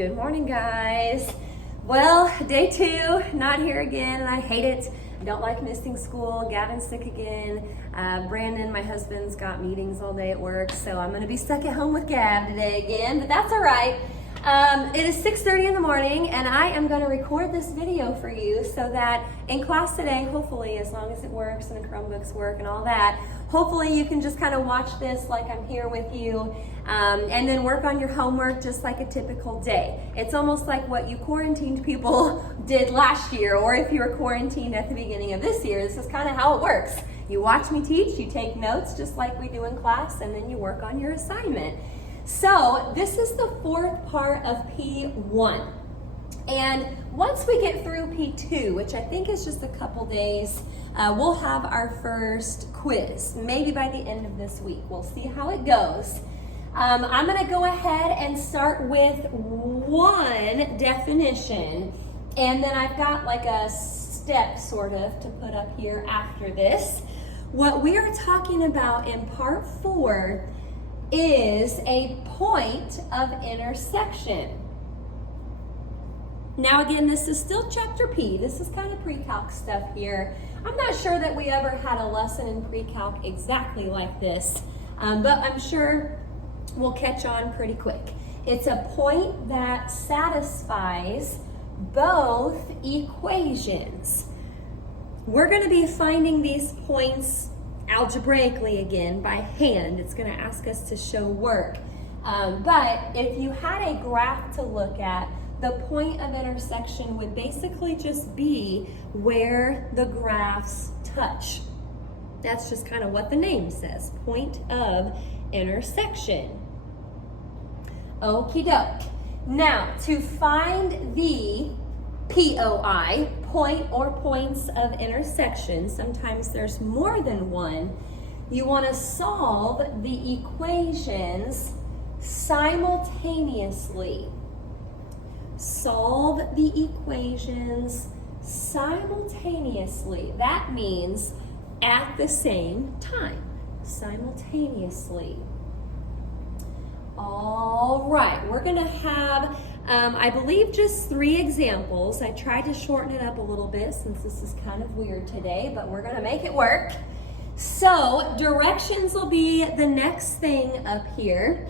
Good morning, guys. Well, day 2, not here again, and I hate it. I don't like missing school. Gavin's sick again. Brandon, my husband's got meetings all day at work, so I'm gonna be stuck at home with Gav today again, but that's all right. It is 6:30 in the morning, and I am gonna record this video for you so that in class today, hopefully, as long as it works and the Chromebooks work and all that, hopefully you can just kind of watch this like I'm here with you, and then work on your homework just like a typical day. It's almost like what you quarantined people did last year, or if you were quarantined at the beginning of this year. This is kind of how it works. You watch me teach, you take notes just like we do in class, and then you work on your assignment. So this is the 4th part of P.1. And once we get through P2, which I think is just a couple days, we'll have our first quiz, maybe by the end of this week. We'll see how it goes. I'm gonna go ahead and start with one definition, and then I've got like a step sort of to put up here after this. What we are talking about in part 4 is a point of intersection. Now again, this is still chapter P. This is kind of pre-calc stuff here. I'm not sure that we ever had a lesson in pre-calc exactly like this, but I'm sure we'll catch on pretty quick. It's a point that satisfies both equations. We're going to be finding these points algebraically again by hand. It's going to ask us to show work. But if you had a graph to look at, the point of intersection would basically just be where the graphs touch. That's just kind of what the name says, point of intersection. Okie doke. Now, to find the POI, point or points of intersection, sometimes there's more than one, you want to solve the equations simultaneously. Solve the equations simultaneously. That means at the same time, simultaneously. All right, we're gonna have, I believe, just 3 examples. I tried to shorten it up a little bit since this is kind of weird today, but we're gonna make it work. So directions will be the next thing up here,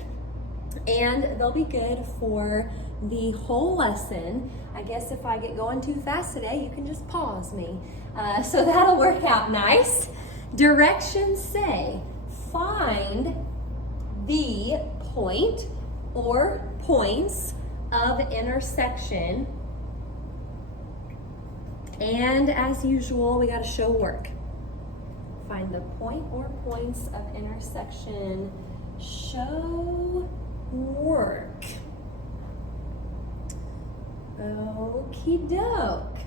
and they'll be good for the whole lesson. I guess if I get going too fast today, you can just pause me. So that'll work out nice. Directions say, find the point or points of intersection, and as usual, we got to show work. Find the point or points of intersection, show work. Okie doke.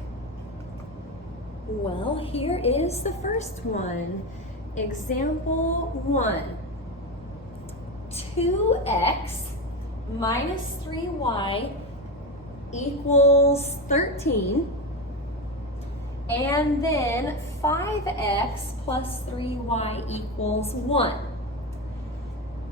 Well, here is the first one. Example 1. 2x minus 3y equals 13, and then 5x plus 3y equals 1.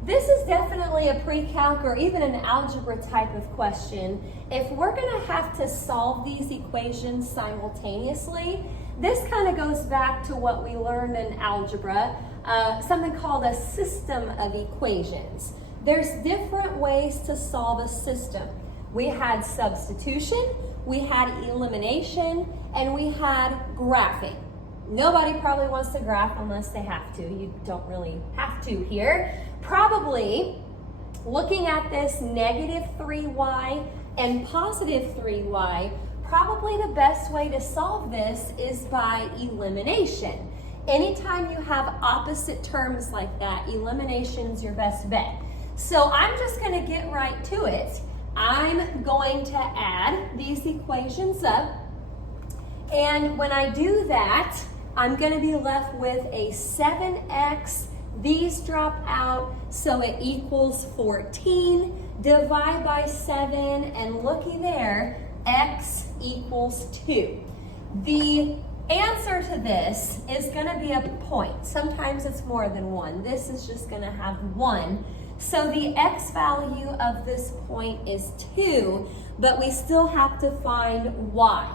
This is definitely a pre-calc or even an algebra type of question. If we're going to have to solve these equations simultaneously, this kind of goes back to what we learned in algebra, something called a system of equations. There's different ways to solve a system. We had substitution, we had elimination, and we had graphing. Nobody probably wants to graph unless they have to. You don't really have to here. Probably looking at this negative 3y and positive 3y, probably the best way to solve this is by elimination. Anytime you have opposite terms like that, elimination's your best bet. So I'm just going to get right to it. I'm going to add these equations up, and when I do that, I'm going to be left with a 7x. These drop out, so it equals 14. Divide by 7, and looky there, x equals 2. The answer to this is going to be a point. Sometimes it's more than one. This is just going to have one. So the x value of this point is 2, but we still have to find y.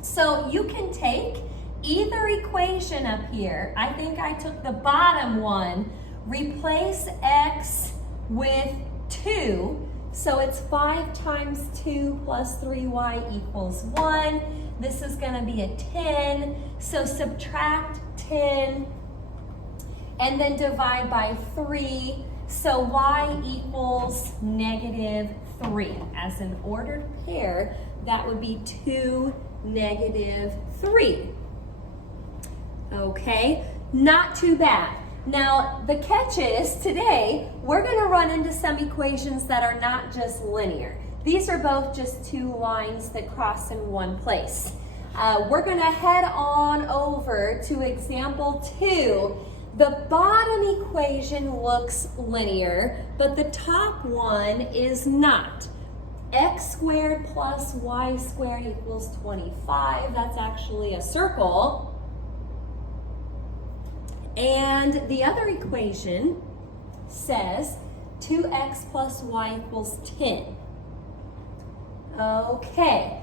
So you can take either equation up here. I think I took the bottom one, replace x with 2. So it's 5 times 2 plus 3y equals 1. This is going to be a 10. So subtract 10 and then divide by 3. So y equals negative 3. As an ordered pair, that would be 2, negative 3. Okay, not too bad. Now, the catch is today, we're going to run into some equations that are not just linear. These are both just two lines that cross in one place. We're going to head on over to example 2. The bottom equation looks linear, but the top one is not. X squared plus y squared equals 25. That's actually a circle. And the other equation says 2x plus y equals 10. Okay,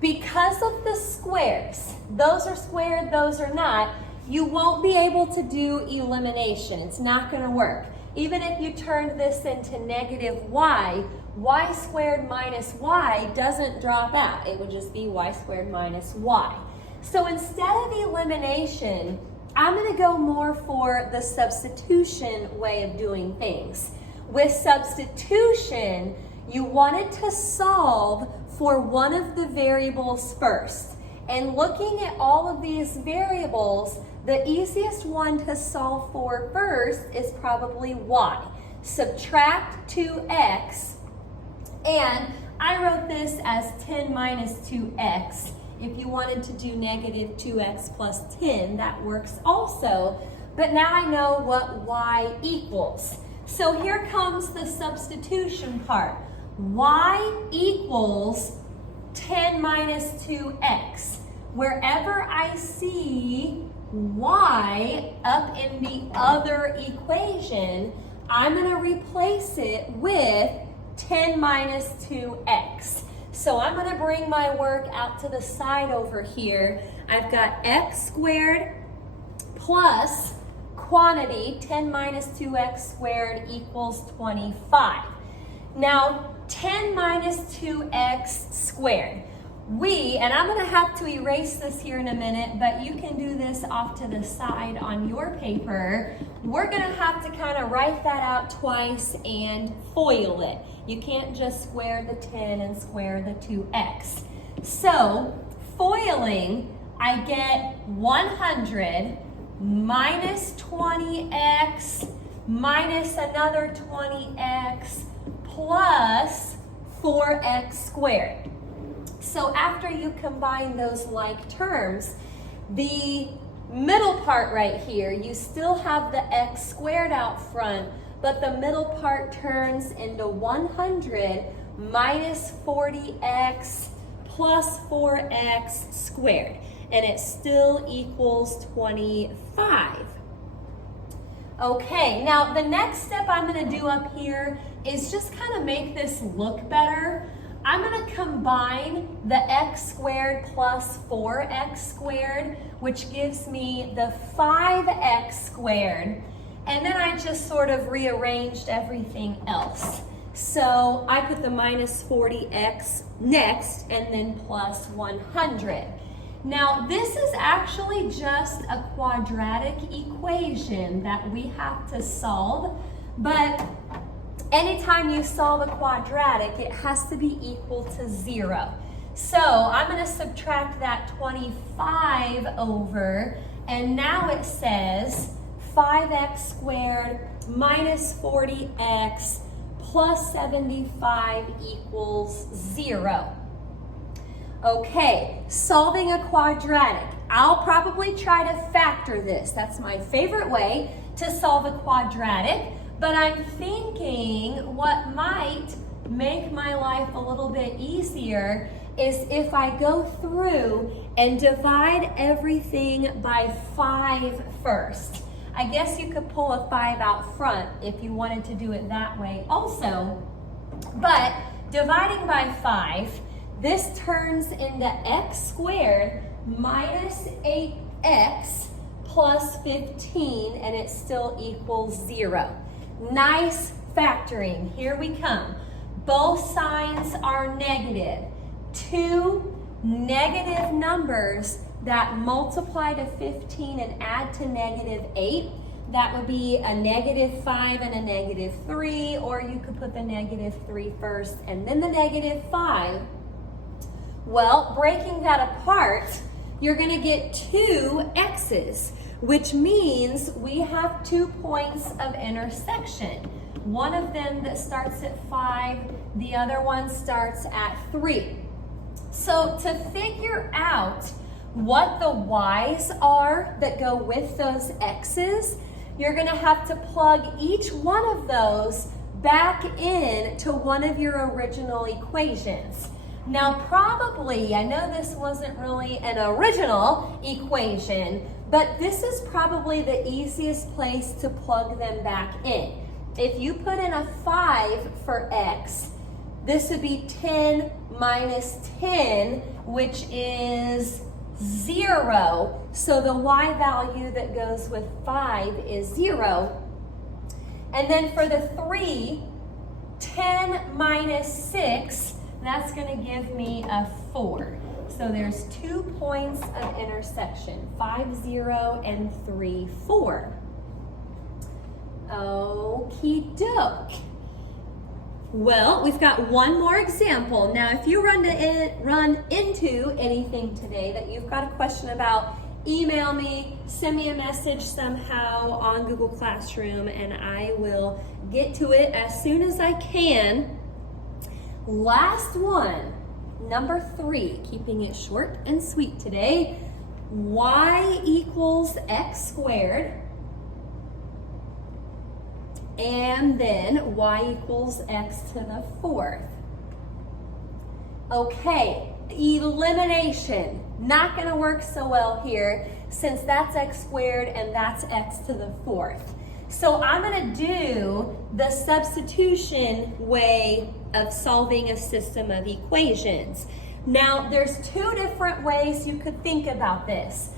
because of the squares, those are squared, those are not, you won't be able to do elimination. It's not going to work. Even if you turned this into negative y, y squared minus y doesn't drop out. It would just be y squared minus y. So instead of elimination, I'm going to go more for the substitution way of doing things. With substitution, you wanted to solve for one of the variables first. And looking at all of these variables, the easiest one to solve for first is probably y. Subtract 2x, and I wrote this as 10 minus 2x. If you wanted to do negative 2x plus 10, that works also. But now I know what y equals. So here comes the substitution part. Y equals 10 minus 2x. Wherever I see y up in the other equation, I'm going to replace it with 10 minus 2x. So I'm going to bring my work out to the side over here. I've got x squared plus quantity, 10 minus 2x squared equals 25. Now, 10 minus 2x squared. And I'm going to have to erase this here in a minute, but you can do this off to the side on your paper. We're going to have to kind of write that out twice and FOIL it. You can't just square the 10 and square the 2x. So, FOILing, I get 100 minus 20x minus another 20x plus 4x squared. So after you combine those like terms, the middle part right here, you still have the x squared out front, but the middle part turns into 100 minus 40x plus 4x squared, and it still equals 25. Okay, now the next step I'm going to do up here is just kind of make this look better. I'm going to combine the x squared plus 4x squared, which gives me the 5x squared, and then I just sort of rearranged everything else. So I put the minus 40x next and then plus 100. Now this is actually just a quadratic equation that we have to solve, but anytime you solve a quadratic, it has to be equal to 0. So I'm going to subtract that 25 over, and now it says 5x squared minus 40x plus 75 equals 0. Okay, solving a quadratic. I'll probably try to factor this. That's my favorite way to solve a quadratic. But I'm thinking what might make my life a little bit easier is if I go through and divide everything by 5 first. I guess you could pull a 5 out front if you wanted to do it that way also. But dividing by 5, this turns into x squared minus 8x plus 15, and it still equals 0. Nice factoring. Here we come. Both signs are negative. Two negative numbers that multiply to 15 and add to negative 8. That would be a negative 5 and a negative 3, or you could put the negative 3 first and then the negative 5. Well, breaking that apart, you're going to get 2 x's, which means we have 2 points of intersection. One of them that starts at 5, the other one starts at 3. So to figure out what the y's are that go with those x's, you're going to have to plug each one of those back in to one of your original equations. Now probably, I know this wasn't really an original equation, but this is probably the easiest place to plug them back in. If you put in a 5 for x, this would be 10 minus 10, which is 0. So the y value that goes with 5 is 0. And then for the 3, 10 minus 6, that's going to give me a 4. So there's 2 points of intersection, 5, 0, and 3, 4. Okie doke. Well, we've got one more example. Now, if you run into anything today that you've got a question about, email me, send me a message somehow on Google Classroom, and I will get to it as soon as I can. Last one, number 3, keeping it short and sweet today. Y equals x squared. And then y equals x to the 4th. Okay, elimination. Not going to work so well here since that's x squared and that's x to the 4th. So I'm going to do the substitution way of solving a system of equations. Now, there's 2 different ways you could think about this.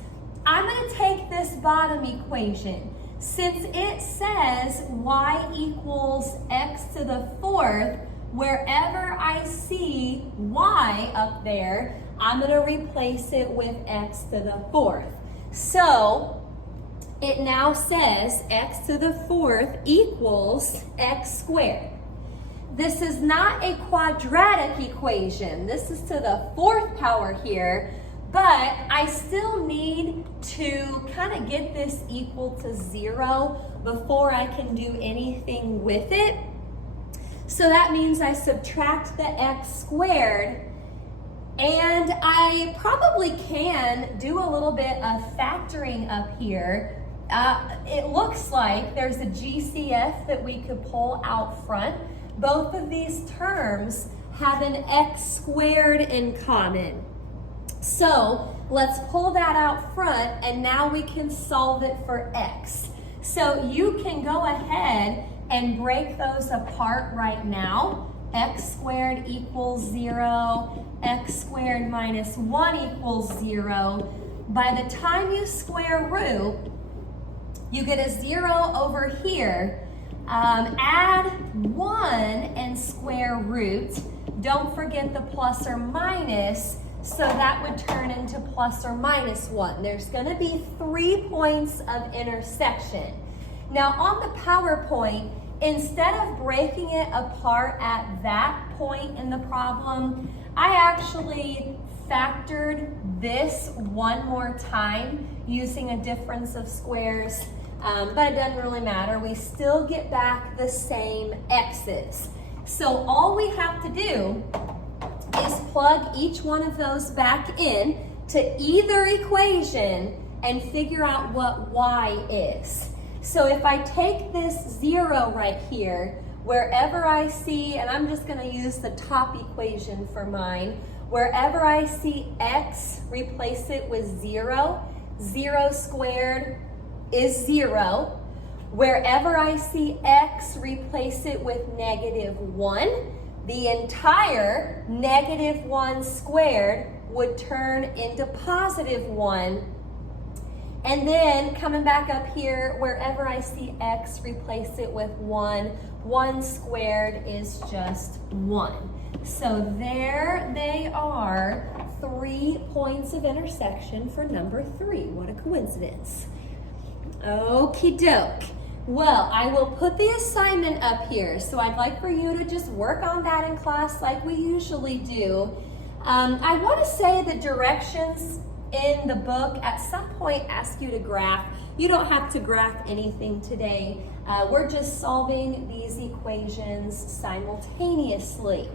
I'm going to take this bottom equation. Since it says y equals x to the 4th, wherever I see y up there, I'm going to replace it with x to the 4th. So it now says x to the 4th equals x squared. This is not a quadratic equation. This is to the 4th power here. But I still need to kind of get this equal to 0 before I can do anything with it. So that means I subtract the x squared, and I probably can do a little bit of factoring up here. It looks like there's a GCF that we could pull out front. Both of these terms have an x squared in common. So let's pull that out front, and now we can solve it for x. So you can go ahead and break those apart right now. X squared equals 0, x squared minus 1 equals 0. By the time you square root, you get a 0 over here. Add 1 and square root. Don't forget the plus or minus. So that would turn into plus or minus 1. There's going to be 3 points of intersection. Now on the PowerPoint, instead of breaking it apart at that point in the problem, I actually factored this one more time using a difference of squares, but it doesn't really matter. We still get back the same x's. So all we have to do is plug each one of those back in to either equation and figure out what y is. So if I take this 0 right here, wherever I see, and I'm just going to use the top equation for mine, wherever I see x, replace it with 0. 0 squared is 0. Wherever I see x, replace it with -1. The entire -1 squared would turn into +1. And then coming back up here, wherever I see x, replace it with 1. 1 squared is just 1. So there they are, 3 points of intersection for number 3. What a coincidence. Okie doke. Well, I will put the assignment up here. So I'd like for you to just work on that in class like we usually do. I want to say the directions in the book at some point ask you to graph. You don't have to graph anything today. We're just solving these equations simultaneously.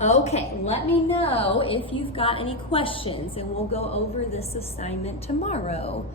Okay, let me know if you've got any questions and we'll go over this assignment tomorrow.